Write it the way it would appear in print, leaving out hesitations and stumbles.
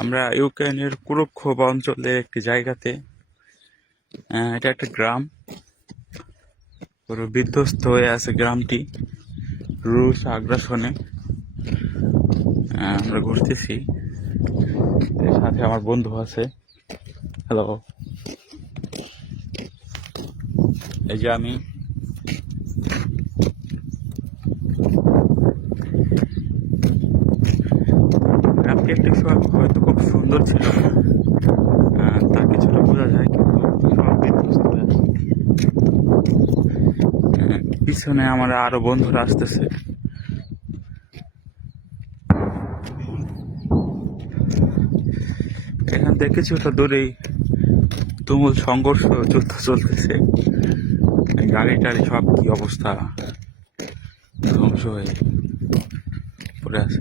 আমরা ইউক্রেনের কুরুক্ষোভ অঞ্চলে একটি জায়গাতে, এটা একটা গ্রাম, পুরো বিধ্বস্ত হয়ে আছে গ্রামটি রুশ আগ্রাসনে। আমরা ঘুরতেছি, এর সাথে আমার বন্ধু আছে। হ্যালো, এই যে আমি। গ্রামটি একটি সময় হয়তো খুব সুন্দর ছিল, তা কিছুটা বোঝা যায়, কিন্তু সব বিধ্বস্ত হয়ে আছে। পিছনে আমার আরো বন্ধুরা আসতেছে। এখান থেকে কিছুটা দূরেই তুমুল সংঘর্ষ, যুদ্ধ চলতেছে। গাড়ি টাড়ি সব কি অবস্থা, ধ্বংস হয়ে পড়ে আছে।